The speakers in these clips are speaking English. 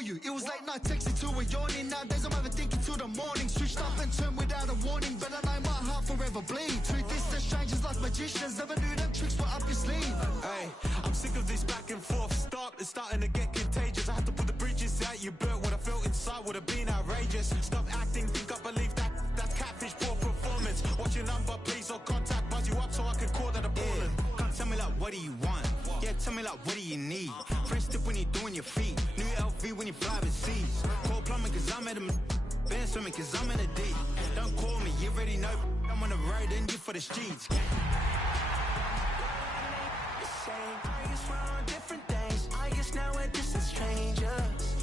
ignore you. It was late night texting to a yawning. Nowadays I'm overthinking till the morning. Switched up and turned without a warning, but I know my heart forever bleed. Truth is that strangers like magicians never knew them tricks were up your sleeve. Hey, I'm sick of this back and forth. It's starting to get contagious. I had to put the bridges out you built. What I felt inside would have been outrageous. Stop acting, think I believe that's catfish, poor performance. Watch your number, please, or contact, buzz you up so I can call that a ballin'. Can't tell me like, what do you want? Yeah, tell me like, what do you need? Fresh tip when you're doing your feet. New LV when you fly overseas. Call plumbing cause I'm at a been swimming cause I'm in a D. Don't call me, you already know I'm on the road and you for the streets. I guess we're on different things. I guess now we're distant strangers.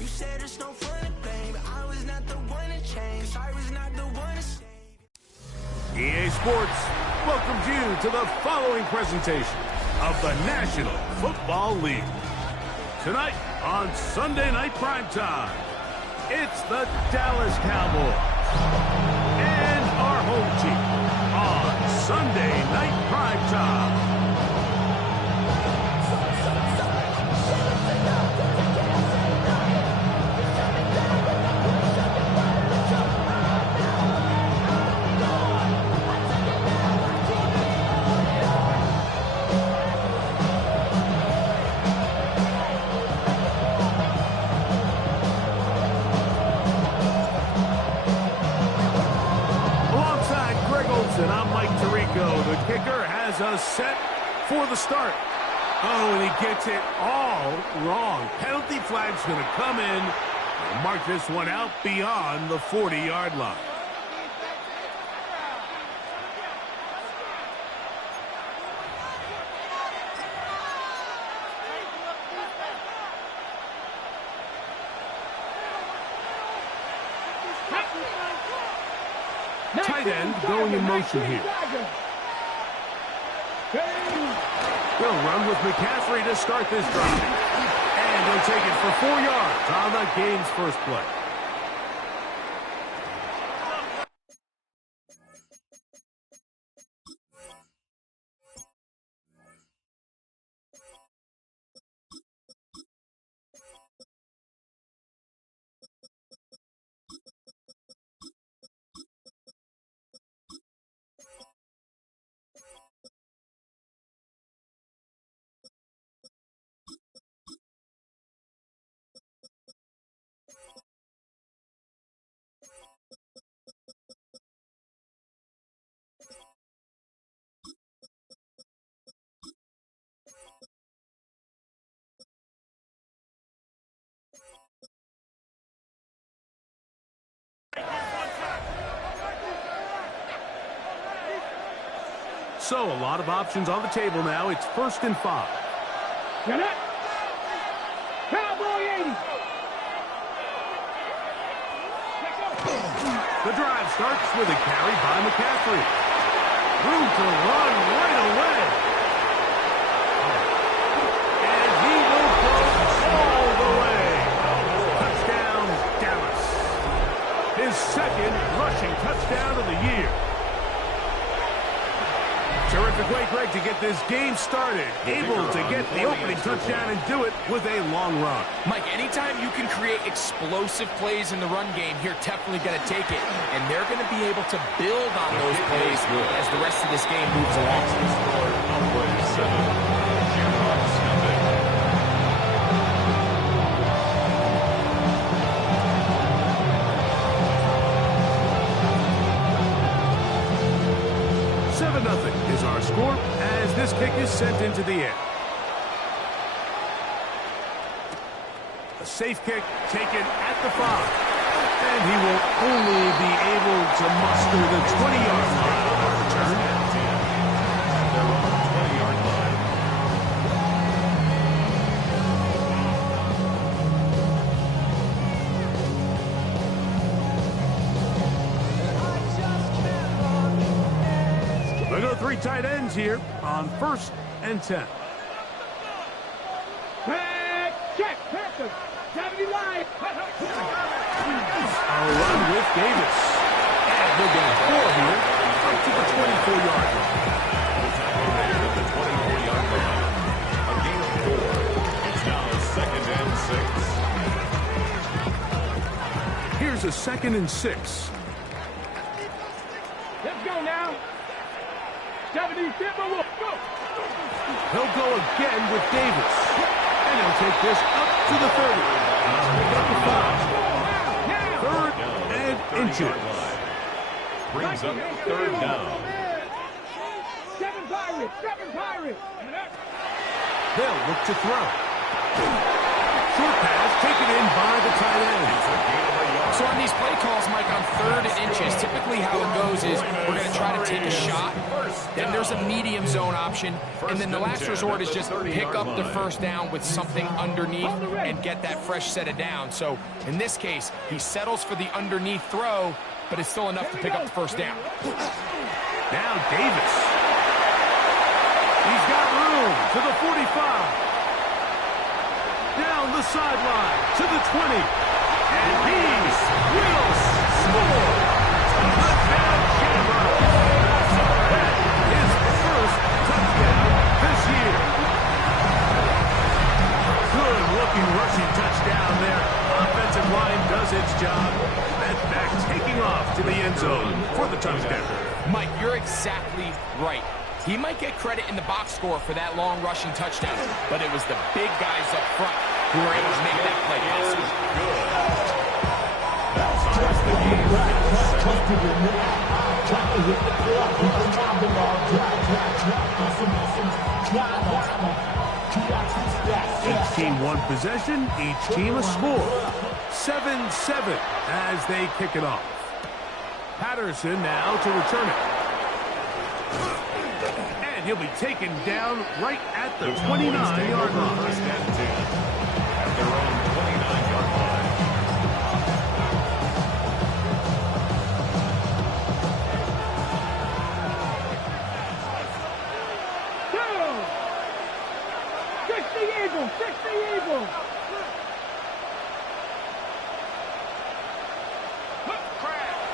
You said there's no fun to blame. I was not the one to change. I was not the one to save. EA Sports welcomes you to the following presentation of the National Football League. Tonight on Sunday Night Primetime, it's the Dallas Cowboys and our home team on Sunday Night Primetime. And I'm Mike Tirico. The kicker has us set for the start. Oh, and he gets it all wrong. Penalty flag's going to come in and mark this one out beyond the 40-yard line. Tight end going in motion here. They'll run with McCaffrey to start this drive. And they'll take it for 4 yards on the game's first play. So, a lot of options on the table now. It's 1st and 5. Get it! Cowboy 80! The drive starts with a carry by McCaffrey. Room to run right away. And he will go all the way. Touchdown, Dallas. His second rushing touchdown of the year. Terrific way, Greg, to get this game started. Able to get the opening touchdown and do it with a long run. Mike, anytime you can create explosive plays in the run game, you're definitely going to take it. And they're going to be able to build on those plays as the rest of this game moves along. Nothing is our score as this kick is sent into the air. A safe kick taken at the 5. And he will only be able to muster the 20-yard line on the return. They're on the 20-yard line. They go 3 tight ends here on 1st and 10. Check, Panthers, 79. A run with Davis. And they'll get 4 here up to the 24-yard line. At the 24-yard line. A gain of 4. It's now 2nd and 6. Here's a 2nd and 6. Let's go now. 70, go. He'll go again with Davis. And he'll take this up to the 30. Up to 5. 3rd and inches. Brings up 3rd down. 7 Pirates. They'll look to throw. Short pass taken in by the tight end. So on these play calls, Mike, on 3rd and inches, typically how it goes is we're going to try to take a shot. Then there's a medium zone option. And then the last resort is just pick up the 1st down with something underneath and get that fresh set of down. So in this case, he settles for the underneath throw, but it's still enough to pick up the 1st down. Now Davis. He's got room to the 45. Down the sideline to the 20. And he will score. Touchdown, Jammer. His 1st touchdown this year. Good-looking rushing touchdown there. Offensive line does its job. And back taking off to the end zone for the touchdown. Mike, you're exactly right. He might get credit in the box score for that long rushing touchdown, but it was the big guys up front who were able to make that play possible. Each team one possession, each team a score. 7-7 as they kick it off. Patterson now to return it. And he'll be taken down right at the 29-yard line. 1st and 10 at their own 29-yard line. Fix the Eagle.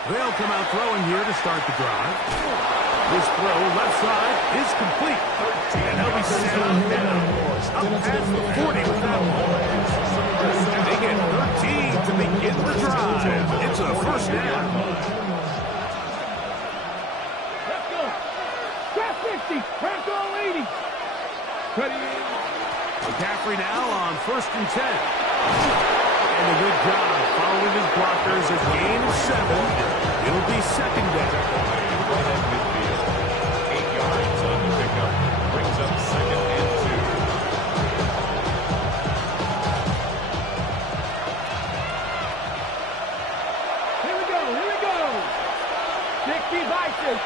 They'll come out throwing here to start the drive. This throw left side is complete. And they'll be set up now. Up past the 40 with that one. They get 13 to begin the drive. It's a 1st down. Let's go. Trap 50. Trap all 80. McCaffrey now on 1st and 10. And a good job following his blockers. A gain of 7. It'll be 2nd down. Right at midfield. 8 yards on the pickup. Brings up 2nd and 2. Here we go. 60 Bison.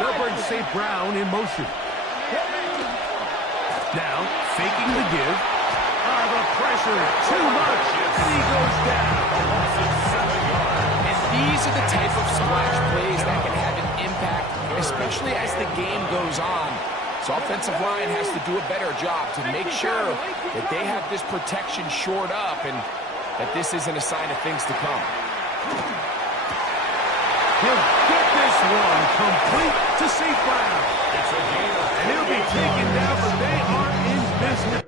They'll bring St. Brown in motion. Now, faking the give. The pressure, too much, and he goes down. And these are the type of splash plays that can have an impact, especially as the game goes on. So offensive line has to do a better job to make sure that they have this protection shored up and that this isn't a sign of things to come. He'll get this one complete to St. Brown. And he'll be taken down, but they are in business.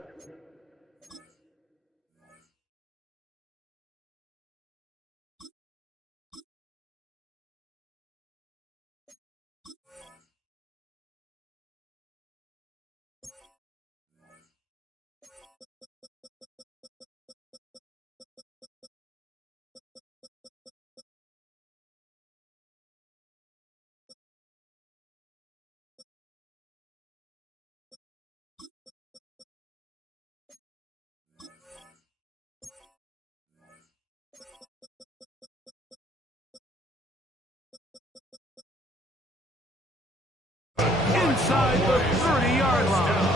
Inside the 30-yard line.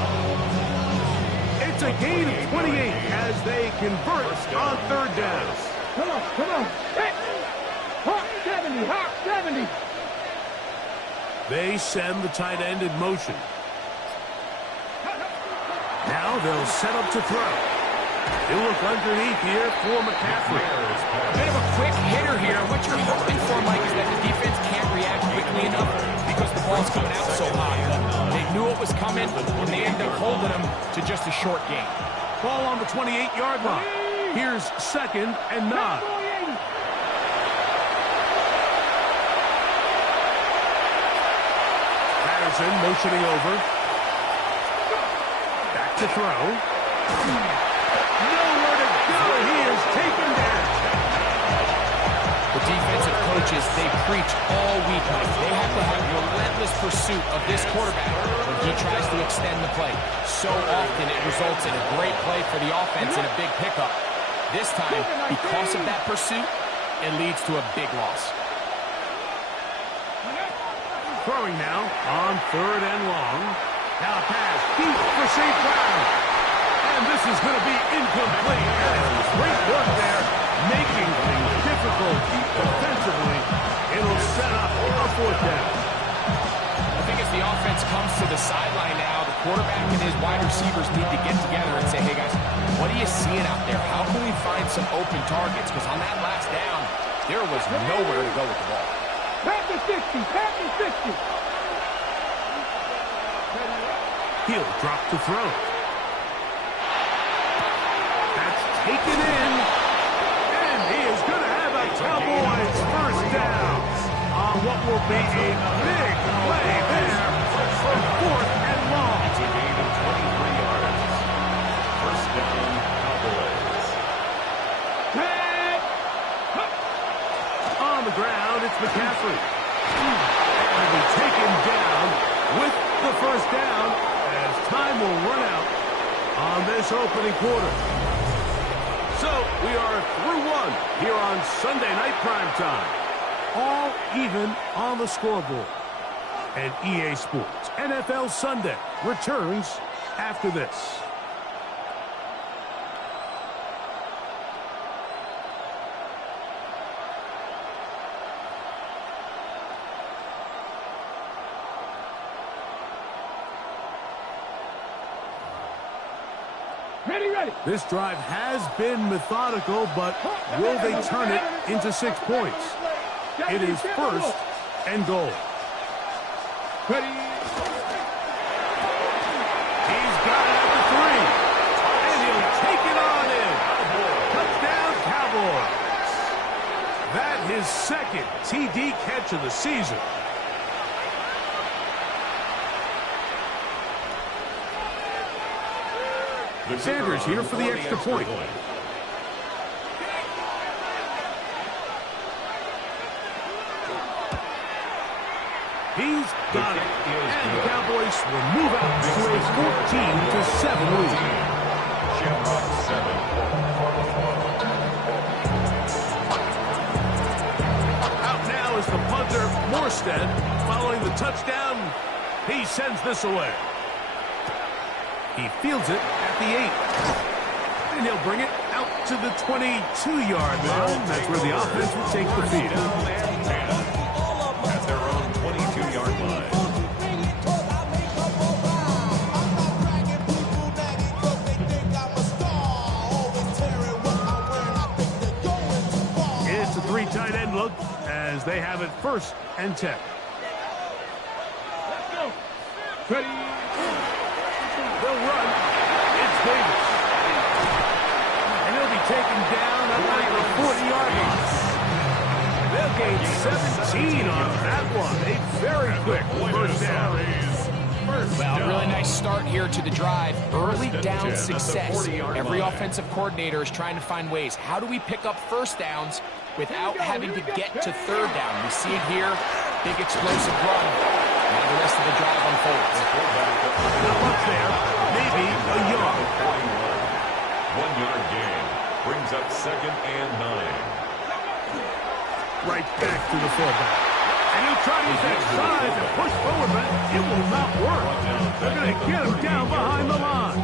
It's a gain of 28 as they convert on 3rd down. Come on. Hawk 70. They send the tight end in motion. Now they'll set up to throw. He'll look underneath here for McCaffrey. A bit of a quick hitter here. What you're hoping for, Mike, is that the defense can't react quickly enough because the ball's coming out so high. They knew it was coming, and they ended up holding them to just a short gain. Ball on the 28-yard line. Here's 2nd and 9. Jefferson motioning over. Back to throw. Nowhere to go. He is taken down. The defensive coaches, they preach all week, Mike. They have to have relentless pursuit of this quarterback when he tries to extend the play. So often it results in a great play for the offense and a big pickup. This time, because of that pursuit, it leads to a big loss. Throwing now on 3rd and long. Now a pass deep for St. Brown. And this is going to be incomplete. That is great work there, making things difficult defensively. It'll set up a 4th down. I think as the offense comes to the sideline now, the quarterback and his wide receivers need to get together and say, hey guys, what are you seeing out there? How can we find some open targets? Because on that last down, there was nowhere to go with the ball. Pat the 60, pat the 60. He'll drop to throw. That's taken in. And he is going to have a Cowboys 1st down on what will be a big play there. 4th and long. It's a gain of 23 yards. 1st down, Cowboys. On the ground, it's McCaffrey. And will be taken down with the 1st down as time will run out on this opening quarter. So we are through 1 here on Sunday Night Primetime. All even on the scoreboard. And EA Sports NFL Sunday returns after this. Ready. This drive has been methodical, but will they turn it into 6 points? It is 1st and goal. Ready. He's got it at the 3. And he'll take it on in. Touchdown, Cowboys. That his 2nd TD catch of the season. Sanders here for the extra point. He's got it. And the Cowboys will move out to a 14-7 lead. Shamrock 7. Out now is the punter, Morstead. Following the touchdown, he sends this away. He fields it at the 8. And he'll bring it out to the 22-yard line. That's where the offense will take the field. At their own 22-yard line. It's a 3 tight end look as they have it 1st and 10. Let's go. Ready. They'll run. It's Davis. And he'll be taken down at like the 40-yard line. They'll gain 17 on that one. A very quick 1st down. Well, really nice start here to the drive. Early down success. Every offensive coordinator is trying to find ways. How do we pick up 1st downs without having to get to 3rd down? We see it here. Big explosive run. Now the rest of the drive unfolds. Not much there. Maybe a yard. 1-yard gain. Brings up 2nd and 9. Right back to the fullback. And he'll try to use that size and push forward, but it will not work. They're going to get him down behind the line.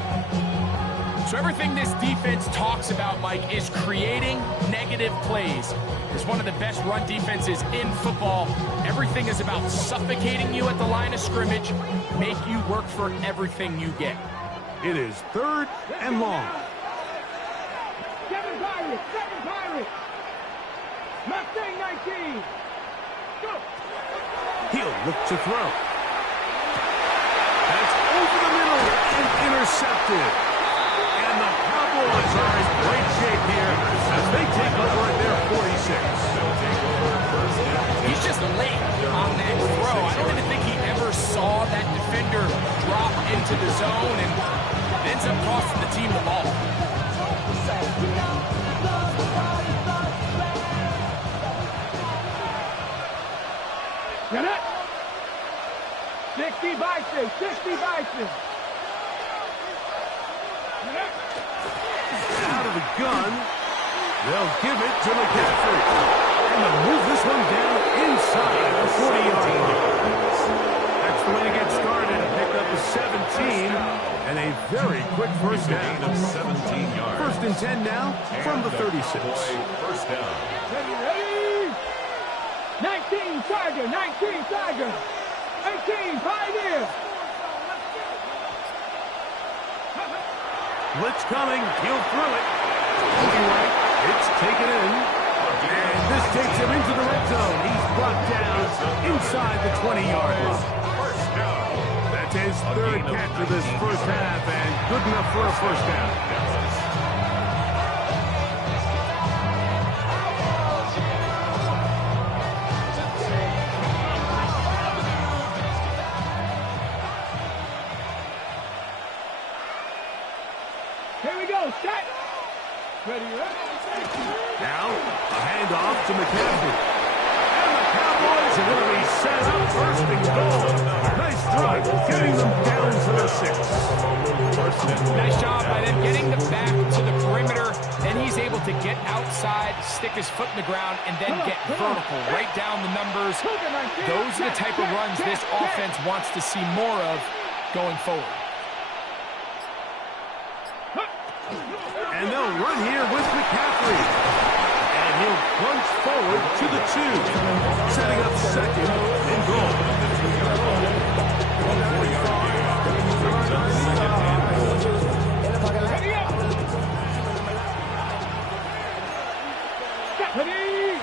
So everything this defense talks about, Mike, is creating negative plays. It's one of the best run defenses in football. Everything is about suffocating you at the line of scrimmage, make you work for everything you get. It is 3rd and long. 7 Pirates. Mustang 19. Go. He'll look to throw. That's over the middle and intercepted. And the Cowboys are in great shape here as they take over at their 46. He's just late on that throw. I don't even think he ever saw saw that defender drop into the zone and ends up costing the team the ball. Get it? 60 Bison, 60 Bison. Out of the gun. They'll give it to McCaffrey. And they'll move this one down inside the 40-yard line. That's the way to get started. Pick up a 17 and a very quick first down. Of 17 yards. First and 10 now from the 36. First down. Ready? 19 Tiger, 19 Tiger. 18 Pioneer. Blitz coming. He'll throw it. Looking right. It's taken in. And this takes him into the red zone. He's brought down inside the 20-yard line. That's his third catch of this first half, and good enough for a first down. Here we go, set. Ready, Now, a handoff to McCaffrey. And the Cowboys are going to be set up first and goal. Nice throw, getting them down to the 6. Nice job by them getting them back to the perimeter. Then he's able to get outside, stick his foot in the ground, and then get vertical, right down the numbers. Those are the type of runs this offense wants to see more of going forward. And they'll run here with McCaffrey. And he'll plunge forward to the 2. Setting up second and goal. Ready?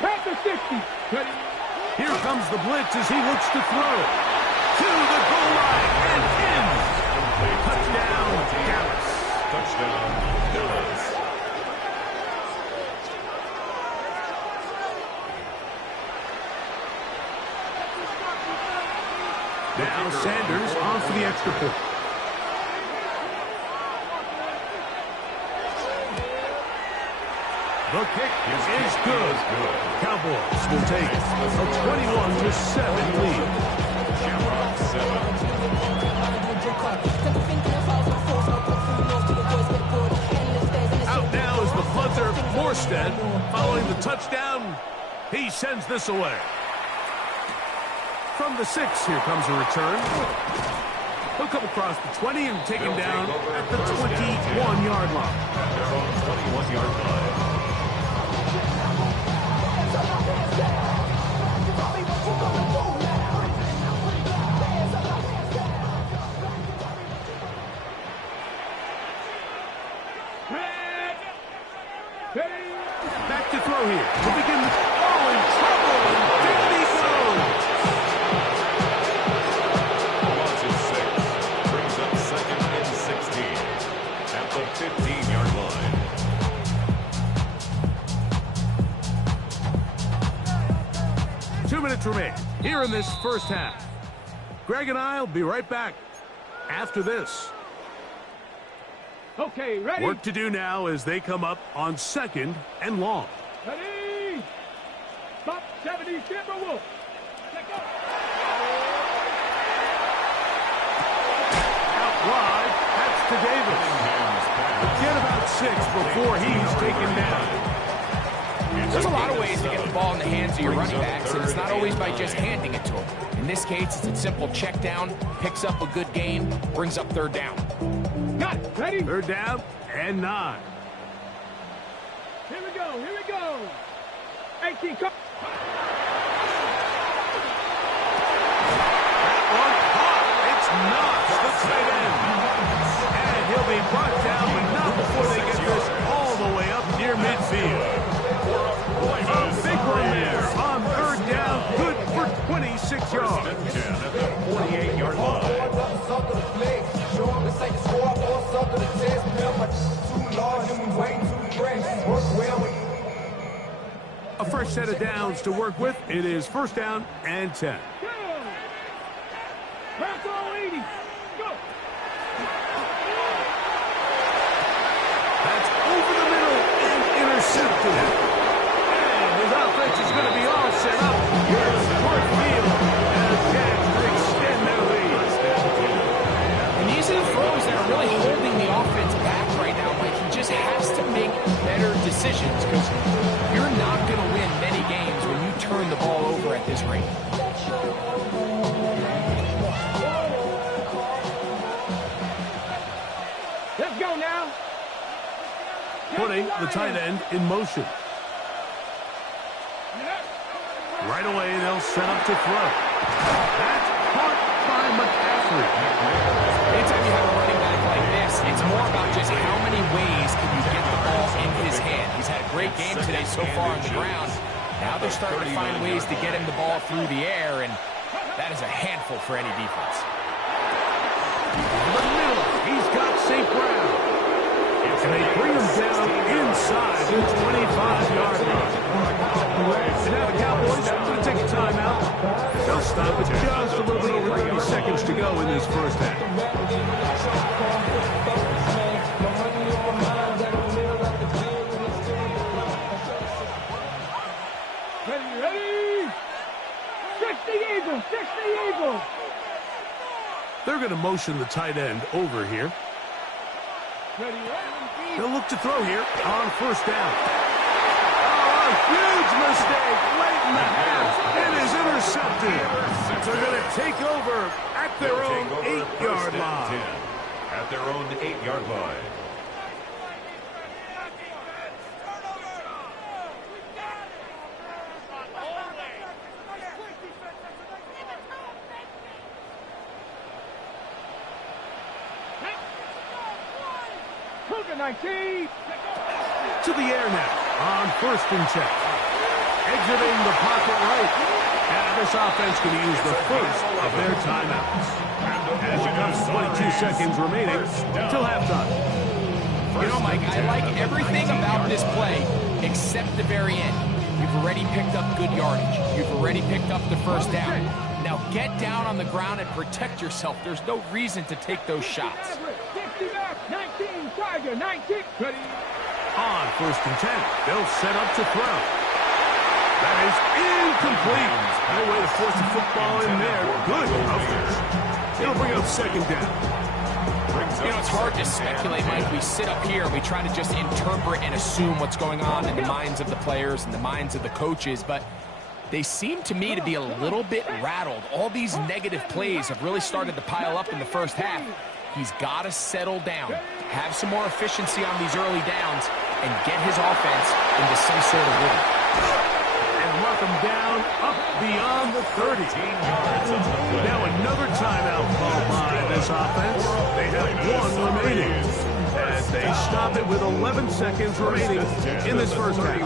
Panther 60. Ready? Here comes the blitz as he looks to throw. To the goal line and in. Touchdown, Dallas. Touchdown, Dallas. Now Sanders on for the extra point. The kick is good. Cowboys will take a 21-7 lead. Shamrock 7. Out now is the punter, Morstead. Following the touchdown, he sends this away. From the 6, here comes a return. He'll come across the 20 and taken down at the 21-yard line. They're on 21-yard line. Back to throw here. To begin the... Oh, in trouble. And down he goes. Lots of 6. Brings up second and 16. At the 15-yard line. 2 minutes remain here in this first half. Greg and I will be right back after this. Okay, ready? Work to do now as they come up on second and long. Ready? Stop 70 Timberwolves. Out wide, that's to Davis. Get about 6 before he's taken down. There's a lot of ways to get the ball in the hands of your running backs, and it's not always by just handing it to them. In this case, it's a simple check down, picks up a good gain, brings up third down. Got it. Ready? Third down and 9. Here we go. Here we go. 18. Come. That one caught. It's Knox, the tight end. And he'll be brought down, but not before they get this all the way up near midfield. A big one there on third down. Good for 26 yards. 10 at the 48-yard line. A fresh set of downs to work with. It is first down and 10. 80. Go. That's over the middle and intercepted. And his offense is going to be all set up. Here's Court Field as Jags to extend their lead. And these are the throws that are really holding the offense back right now, Mike. He just has to make better decisions because you're not going to win many games when you turn the ball over at this rate. Let's go now. Putting the tight end in motion. Right away, they'll set up to throw. That's caught by McCaffrey. Anytime you have a running back like this, it's more about just how many ways can you get the ball in his hand. He's had a great game today so far on the ground. Now they're starting to find ways to get him the ball through the air, and that is a handful for any defense. In the middle, he's got St. Brown. And they bring him down inside the 25-yard line. And now the Cowboys are going to take a timeout. They'll stop with just a little bit over 30 seconds to go in this first half. Ready? 60 Eagles, 60 Eagles. They're going to motion the tight end over here. Ready? They'll look to throw here on first down. Oh, a huge mistake late in the half. It is intercepted. They're going to take over at their own 8-yard line. At their own 8-yard line. Cougar 19. To the air now on first and 10. Exiting the pocket right. And this offense going to use the first of their timeouts. As it comes 22 seconds remaining till halftime. You know, Mike, I like everything about this play except the very end. You've already picked up good yardage. You've already picked up the first down. Now get down on the ground and protect yourself. There's no reason to take those shots. 60 back, 19, Tiger, 19. Ready? On first and 10, they'll set up to throw. That is incomplete. No way to force the football in there. Good coverage. It'll bring up second down. You know, it's hard to speculate, Mike. We sit up here and we try to just interpret and assume what's going on in the minds of the players and the minds of the coaches, but they seem to me to be a little bit rattled. All these negative plays have really started to pile up in the first half. He's got to settle down, have some more efficiency on these early downs, and get his offense into some sort of rhythm. And mark him down up beyond the 30. Now another timeout called by this offense. They have one remaining. As they stop it with 11 seconds remaining in this first half.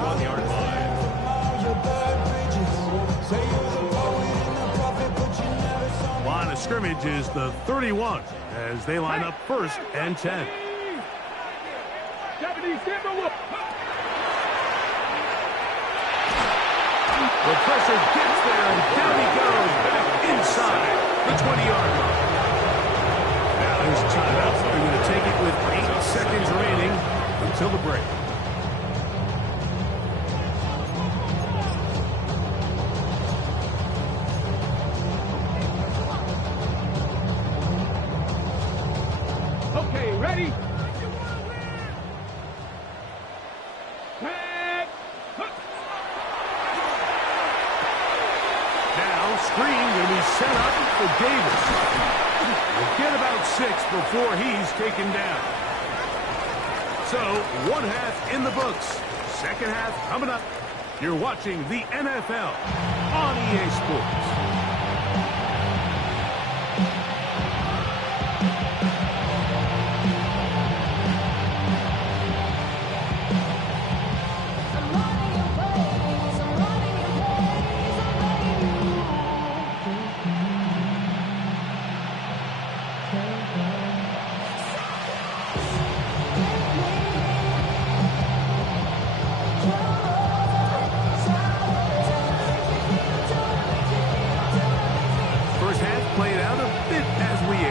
Line of scrimmage is the 31 as they line up first and 10. The pressure gets there, and down he goes back inside the 20-yard line. Now there's a timeout. They're going to take it with 8 seconds remaining until the break. Okay, ready? Screen going to be set up for Davis. We'll get about 6 before he's taken down. So, one half in the books. Second half coming up. You're watching the NFL on EA Sports.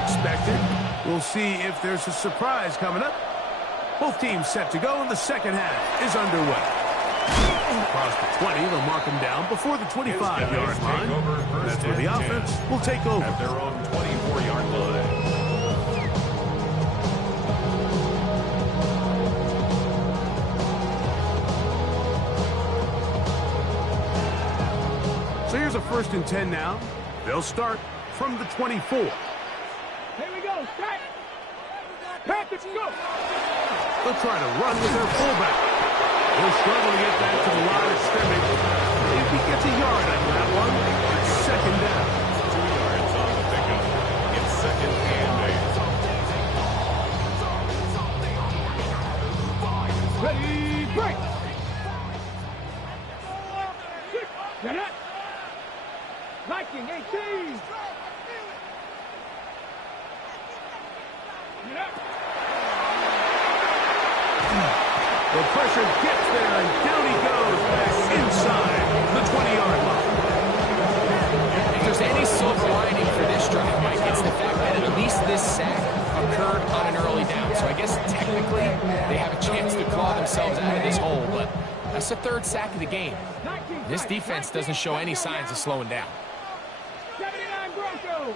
expected. We'll see if there's a surprise coming up. Both teams set to go, and the second half is underway. Across the 20, they'll mark him down before the 25-yard line. That's where the offense will take over. At their own 24-yard line. So here's a 1st and 10 now. They'll start from the 24. Here we go. Strike. Package, go. They'll try to run with their fullback. He'll struggle to get back to the line of scrimmage. If he gets a yard on that one, it's second down. 2 yards on the pickup. It's second and 8. Ready, break. Get it. Viking 18. Get up. The pressure gets there, and down he goes back inside the 20-yard line. If there's any silver lining for this drive, Mike, it's the fact that at least this sack occurred on an early down. So I guess technically they have a chance to claw themselves out of this hole, but that's the 3rd sack of the game. This defense doesn't show any signs of slowing down. 79 Broncos.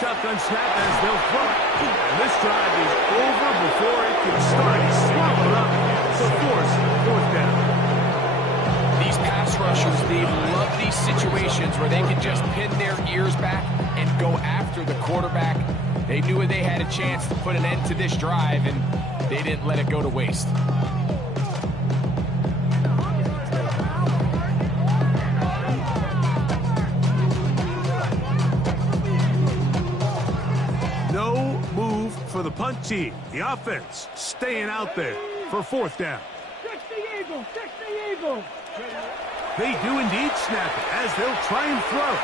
Shotgun snap as they'll throw it. And this drive is over before it can start. He's swallowed up. So force 4th down. These pass rushers, they love these situations where they can just pin their ears back and go after the quarterback. They knew they had a chance to put an end to this drive, and they didn't let it go to waste. No move for the punt team. The offense staying out there for 4th down. 60 Eagles, 60 Eagles. They do indeed snap it as they'll try and throw.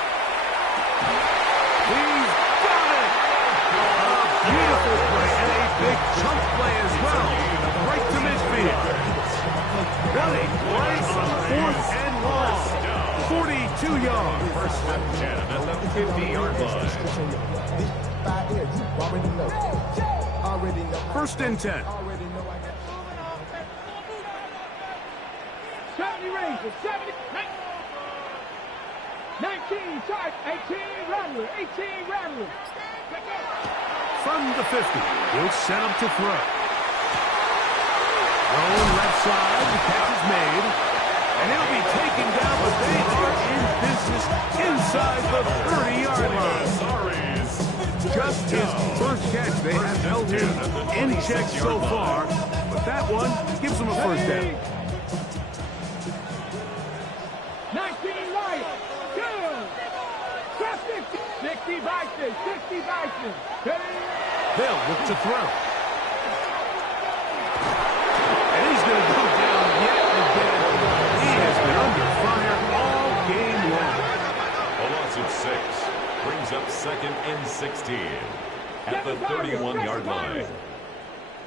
He's got it! A beautiful play and a big chunk play as well. Right to midfield. What a play on 4th and long. 42 yards. First and 10 at the 50-yard line. 1st and 10. 70 Rangers, 70, 19, charge, 18, Rattler, 18, Rattler. From the 50, he'll set up to throw. Rolling left side, the catch is made. And he'll be taken down, but they are in business inside the 30-yard line. Just his 1st catch. They have held him in check so far, but that one gives him a 1st down. 19 right, good. 60 Bison, 60 Bison. They'll look to throw. And he's going to go down yet again. He has been under fire all game long. A loss of 6 brings up 2nd and 16 at the 31-yard line.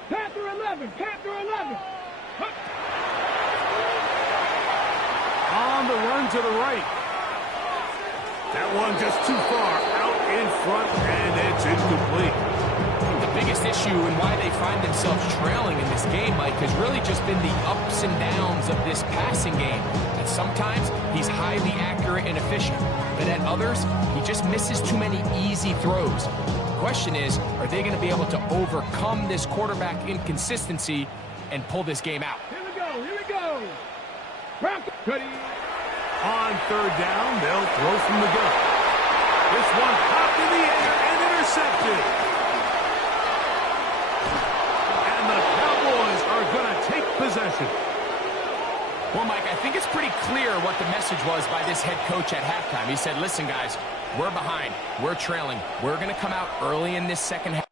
Panther 11, Panther 11. On the run to the right. That one just too far out in front, and it's incomplete. The biggest issue and why they find themselves trailing in this game, Mike, has really just been the ups and downs of this passing game. And sometimes he's highly accurate and efficient, but at others, he just misses too many easy throws. The question is, are they going to be able to overcome this quarterback inconsistency and pull this game out? Here we go, here we go. Broncos. On 3rd down, they'll throw from the gun. This one popped in the air and intercepted. And the Cowboys are going to take possession. Well, Mike, I think it's pretty clear what the message was by this head coach at halftime. He said, listen, guys, we're behind. We're trailing. We're going to come out early in this second half.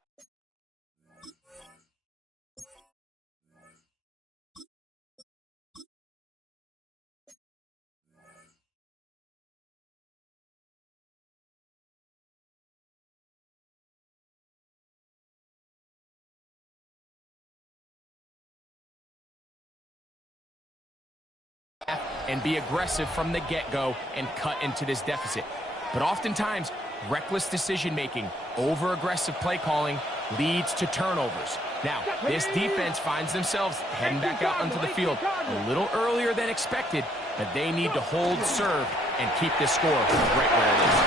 And be aggressive from the get-go and cut into this deficit. But oftentimes, reckless decision-making, over-aggressive play calling leads to turnovers. Now, this defense finds themselves heading back out onto the field a little earlier than expected, but they need to hold serve and keep this score right where it is.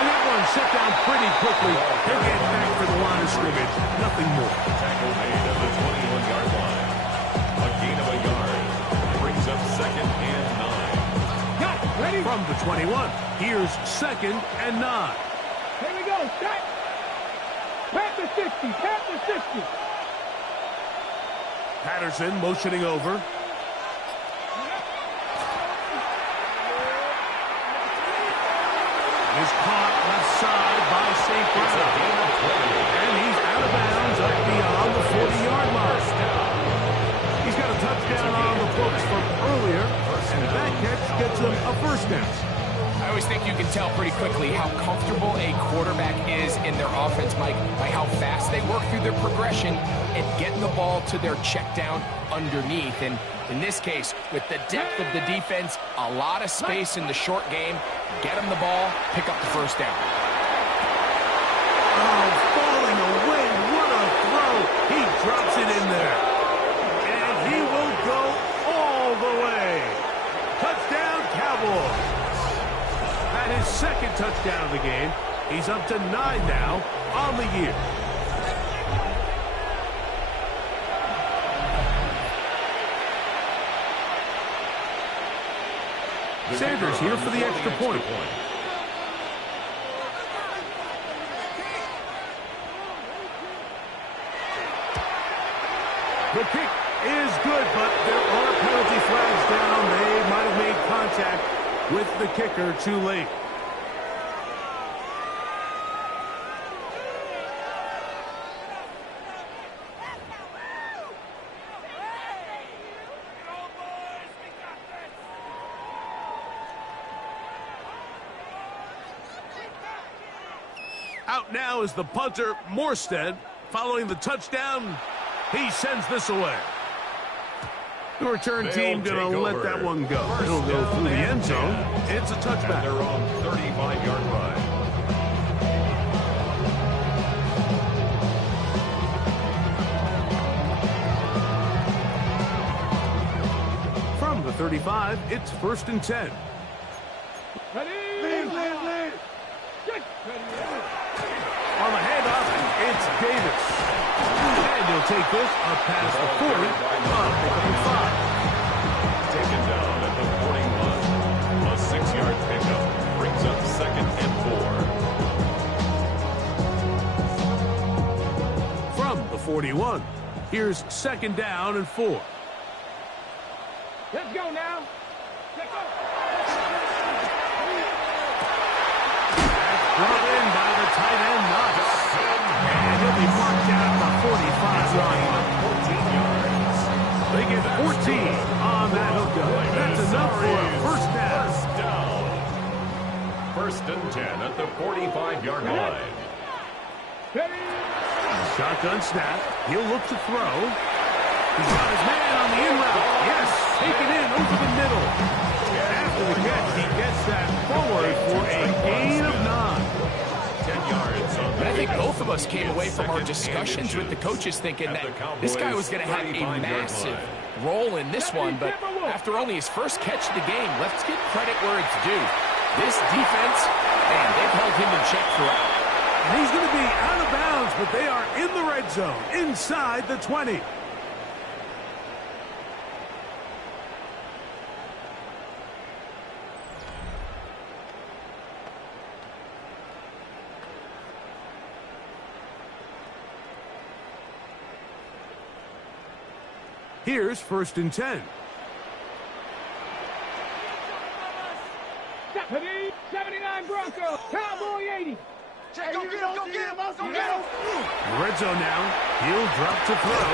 And that one shut down pretty quickly. They'll get back for the line of scrimmage. Nothing more. Tackle made at the 21-yard line. A gain of a yard. Brings up 2nd and 9. Ready? From the 21, here's 2nd and 9. Here we go. Set. Pat the 60. Pat the 60. Patterson motioning over. Is caught left side by St. Brown. And he's out of bounds up beyond the 40-yard line. He's got a touchdown on the books from earlier, and that catch gets him a first down. I always think you can tell pretty quickly how comfortable a quarterback is in their offense, Mike, by how fast they work through their progression and get the ball to their check down underneath. And in this case, with the depth of the defense, a lot of space in the short game, get them the ball, pick up the first down. Oh, falling away. What a throw. He drops it in there. And he will go all the way. Touchdown, Cowboys. At his 2nd touchdown of the game, he's up to 9 now on the year. Sanders here for the extra point. The kick is good, but there are penalty flags down. They might have made contact with the kicker too late. Out now is the punter, Morstead. Following the touchdown, he sends this away. The return team going to let that one go. It'll go through the end zone. It's a touchback. At their own 35-yard line. From the 35, it's 1st and 10. Ready? Lead. Good. On the handoff, it's Davis. And he'll take this up past the 40, up to 5. Taken down at the 41. A 6-yard pickup brings up 2nd and 4. From the 41, here's 2nd down and 4. Let's go now. Let's go. Brought in by the tight end, Knox. And he'll be marked down at the 45 line. 14 yards. They get 14 on that hookup. That's enough for a first down. First and 10 at the 45-yard line. Ready? Shotgun snap. He'll look to throw. He's got his man on the in route. Yes, take it in over the middle. After the catch, he gets that forward for a gain of 9. 10 yards on But I think both of us came away from our discussions with the coaches thinking that this guy was going to have a massive role in this one, but after only his first catch of the game, let's give credit where it's due. This defense, man, they've held him in check throughout. And he's going to be out of bounds, but they are in the red zone, inside the 20. Here's 1st and 10. 79 Broncos. Cowboy 80. Go get him, go get him, go get him. Red zone now. He'll drop to throw.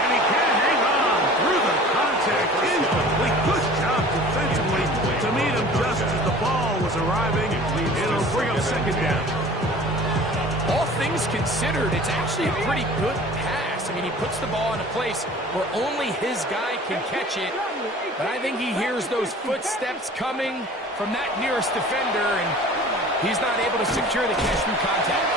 And he can hang on through the contact. Incomplete. Good job defensively to meet him just as the ball was arriving. It'll bring up 2nd down. All things considered, it's actually a pretty good pass. I mean, he puts the ball in a place where only his guy can catch it. But I think he hears those footsteps coming from that nearest defender, and He's not able to secure the catch through contact.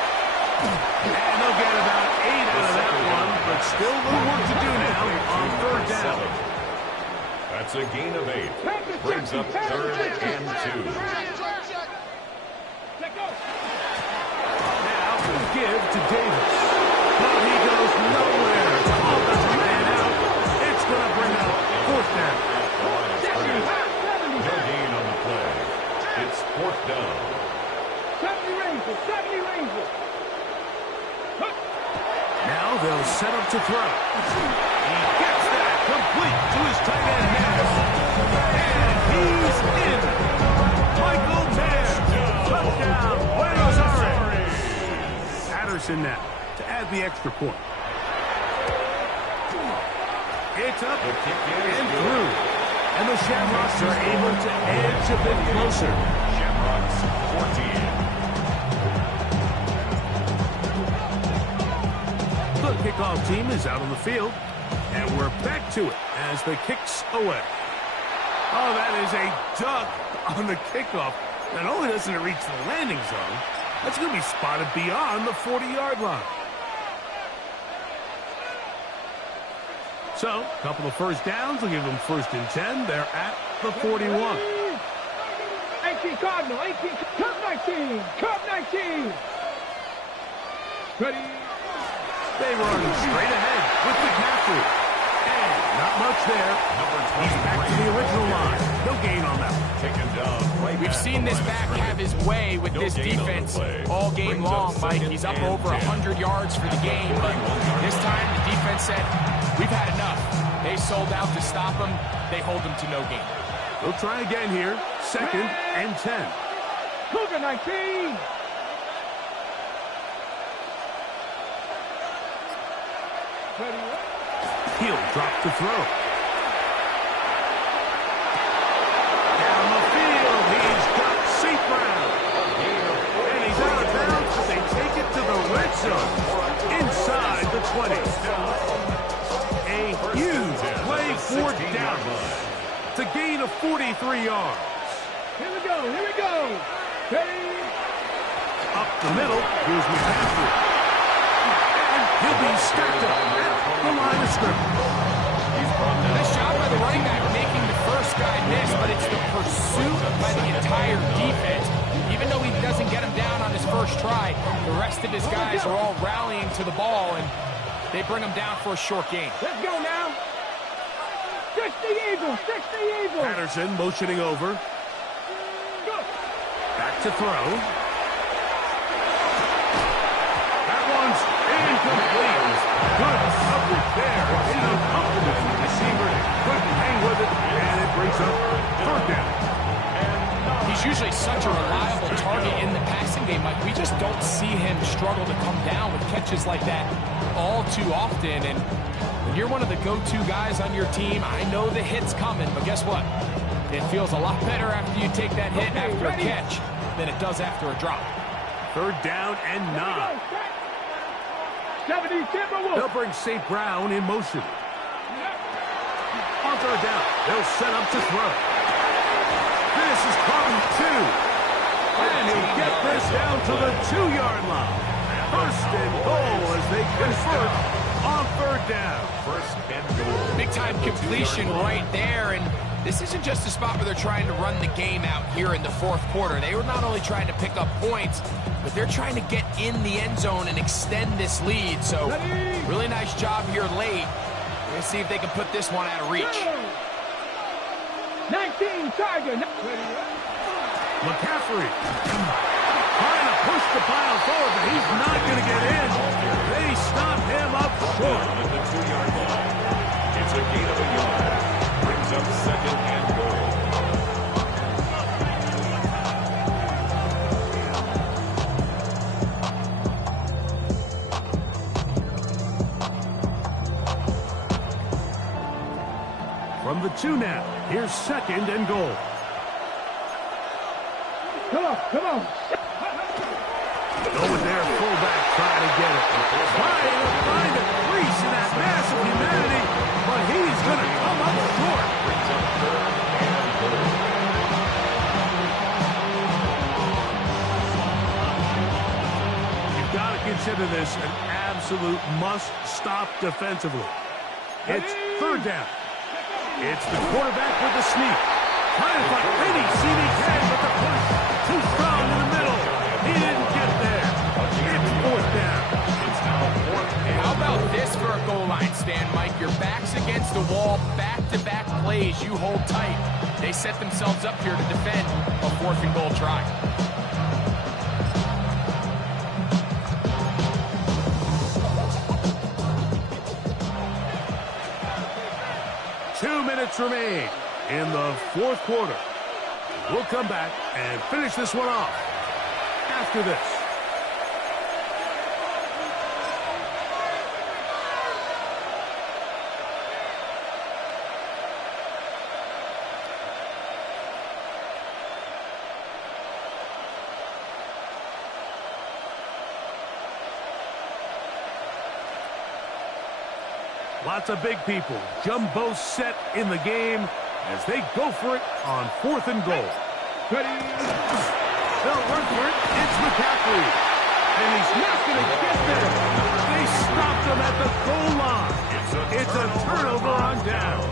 And they'll get about 8 out of that one, but still a little work to do now on third down. That's a gain of 8. Brings up 3rd and 2. Now we'll give to Davis. But he goes nowhere. Oh, that's a man out. It's going to bring out 4th down. No gain on the play. It's 4th down. 70 Rangers. Now they'll set up to throw. He gets that complete to his tight end Mayer. And he's in. Michael Mayer. Touchdown, Buenos Aires. Patterson now to add the extra point. It's up and through. And the Shamrocks are able to edge a bit closer. Shamrocks 14. The kickoff team is out on the field, and we're back to it as the kick's away. Oh, that is a duck on the kickoff. Not only doesn't it reach the landing zone, that's going to be spotted beyond the 40-yard line. So, a couple of first downs will give them 1st and 10. They're at the 41. 18 Cardinal, 18, Cup 19. Ready? They run straight ahead with McCaffrey. And not much there. He's back to the original line. No gain on that one. Taken down right. We've seen this back have his way with this defense all game long, Mike. He's up over 100 yards for the game, but this time the defense said, we've had enough. They sold out to stop him. They hold him to no gain. They'll try again here. 2nd and 10. Cougar 19. He'll drop to throw. Down the field, he's got St. Brown. And he's out of bounds, but they take it to the red zone. Inside the 20. A huge play for Dallas to gain of 43 yards. Here we go. Ready? Up the middle, here's McCaffrey. And he'll be stepped up at the line of scrimmage. Nice job by the running back making the first guy miss, but it's the pursuit by the entire defense. Even though he doesn't get him down on his first try, the rest of his guys are all rallying to the ball, and they bring him down for a short gain. Let's go now. 60 Eagles. Patterson motioning over. Go. Back to throw. That one's incomplete. Good coverage there. In a compliment. Receiver couldn't hang with it, and it brings up 3rd down. He's usually such a reliable target in the passing game, Mike. We just don't see him struggle to come down with catches like that all too often. And when you're one of the go-to guys on your team, I know the hit's coming, but guess what? It feels a lot better after you take that hit after a catch than it does after a drop. 3rd down and 9. 70 Timberwolves. They'll bring St. Brown in motion. On 3rd down, they'll set up to throw. This is problem 2. And he'll get this down to the 2-yard line. 1st and goal as they convert on 3rd down. 1st and goal. Big-time completion right there, and this isn't just a spot where they're trying to run the game out here in the 4th quarter. They were not only trying to pick up points, but they're trying to get in the end zone and extend this lead. So, really nice job here late. Let's see if they can put this one out of reach. 19 Tiger. McCaffrey trying to push the pile forward, but he's not going to get in. They stop him up short. At the 2-yard line. It's a gain of a yard. Brings up 2nd and goal. From the 2 now, here's 2nd and goal. Come on. Over there, fullback trying to get it. Trying to find a crease in that mass of humanity, but he's going to come up short. Brings up 3rd and goal. consider this an absolute must-stop defensively. It's third down. It's the quarterback with the sneak. Trying to find any seam he can, but the push too strong in the middle. He didn't get there. It's fourth down. It's now fourth and How about this for a goal line stand, Mike? Your back's against the wall, back-to-back plays, you hold tight. They set themselves up here to defend a 4th and goal try. Minutes remain in the fourth quarter. We'll come back and finish this one off after this. Lots of big people. Jumbo set in the game as they go for it on 4th and goal. Ready. They'll run for it. It's McCaffrey. And he's not going to get there. They stopped him at the goal line. It's a turnover on downs.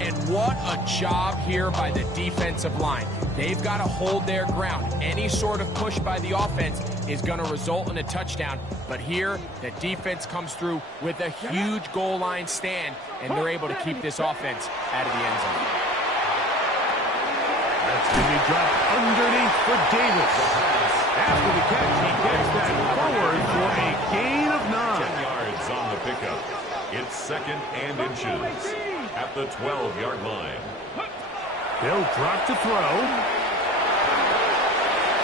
And what a job here by the defensive line. They've got to hold their ground. Any sort of push by the offense is going to result in a touchdown. But here, the defense comes through with a huge goal line stand, and they're able to keep this offense out of the end zone. That's going to be dropped underneath for Davis. After the catch, he gets that forward for a gain of 9. 10 yards on the pickup. It's 2nd and inches at the 12-yard line. They'll drop to throw.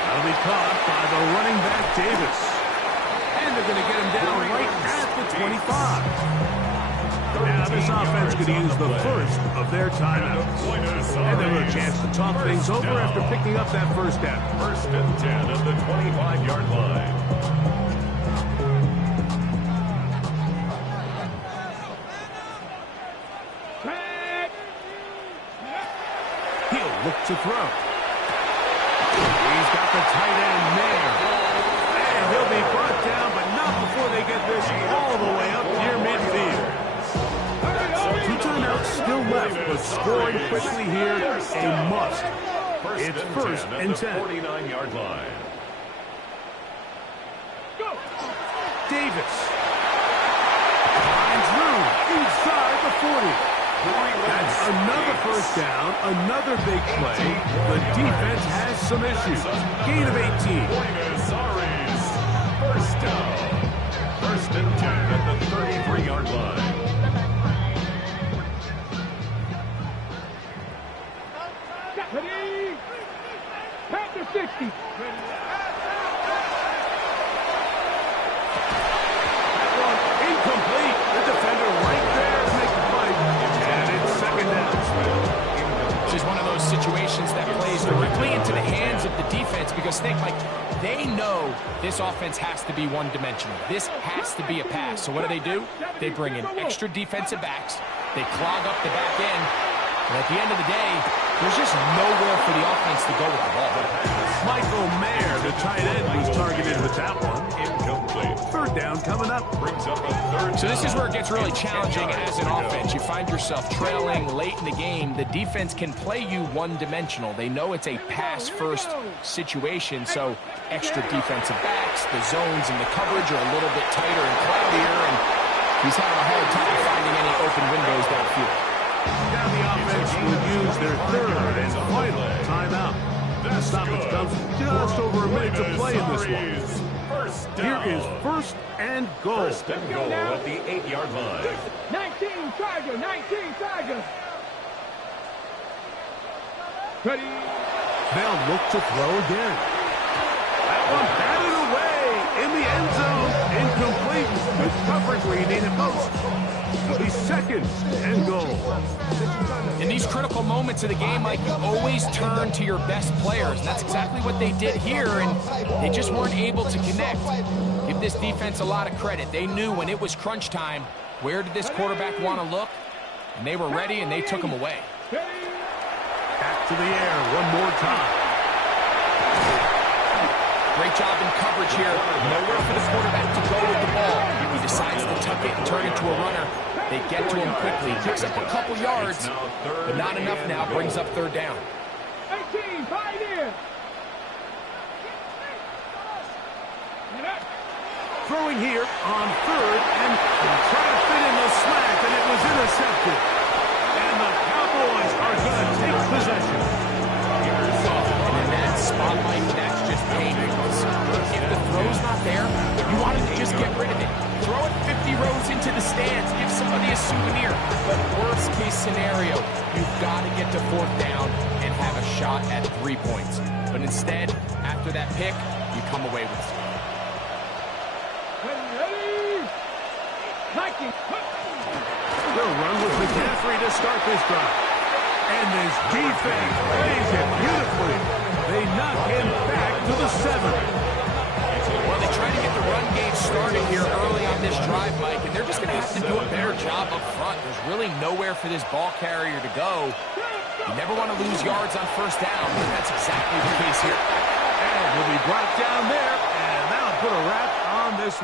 That'll be caught by the running back, Davis. And they're going to get him down right at the 25. Now this offense could use the first of their timeouts. And they'll have a chance to talk things over after picking up that first down. 1st and 10 at the 25-yard line. He'll look to throw. He's got the tight end there. And he'll be brought down, but not before they get this all the way up near midfield. 2 timeouts still left, but scoring quickly here, a must. It's 1st and 10. 49-yard line. Davis. Finds room inside the 40. That's another first down, another big play. The defense has some issues. Gain of 18. First down. 1st and 10 at the 33-yard line. Ready. Pass to 60. That one incomplete. The defender right there to make the fight. And it's 2nd down. This is one of those situations that plays directly into the hands of the defense because they know this offense has to be one-dimensional. This has to be a pass. So what do? They bring in extra defensive backs. They clog up the back end. And at the end of the day, there's just nowhere for the offense to go with the ball. Michael Mayer, the tight end, was targeted with that one. Incomplete. 3rd down coming up. Brings up a 3rd. So this is where it gets really challenging as an offense. You find yourself trailing late in the game. The defense can play you one-dimensional. They know it's a pass-first situation, so extra defensive backs, the zones and the coverage are a little bit tighter and cloudier, and he's having a hard time finding any open windows downfield. Now the offense will use their 3rd and final timeout. The stoppage comes just over a minute to play in this one. Here is 1st and goal. 1st and goal at the 8-yard line. 19 Tiger. 19 Tiger. Ready. They'll look to throw again. That one batted away in the end zone. Incomplete. Good coverage where you need it most. It'll be 2nd and goal. In these critical moments of the game, Mike, you always turn to your best players. And that's exactly what they did here, and they just weren't able to connect. Give this defense a lot of credit. They knew when it was crunch time, where did this quarterback want to look? And they were ready, and they took him away. Back to the air one more time. Great job in coverage here. Nowhere for the quarterback to go with the ball. He decides to tuck it and turn into a runner. They get to him quickly. Picks up a couple yards, but not enough now. Brings up third down. 18, 5 in. Throwing here on third and trying to fit in the slant, and it was intercepted. And the Cowboys are going to take possession. And in that spotlight, that's just painless. If the throw's not there, you want him to just get rid of it. Throw it 50 rows into the stands. Give somebody a souvenir. But worst case scenario, you've got to get to fourth down and have a shot at 3 points. But instead, after that pick, you come away with it. They'll run with McCaffrey to start this drive. And this defense plays it beautifully. They knock him back to the 7. Well, they try to get the run game started here early on this drive, Mike, and they're just going to have to do a better job up front. There's really nowhere for this ball carrier to go. You never want to lose yards on first down, but that's exactly the case here. And he'll be brought down there, and that'll put a wrap on this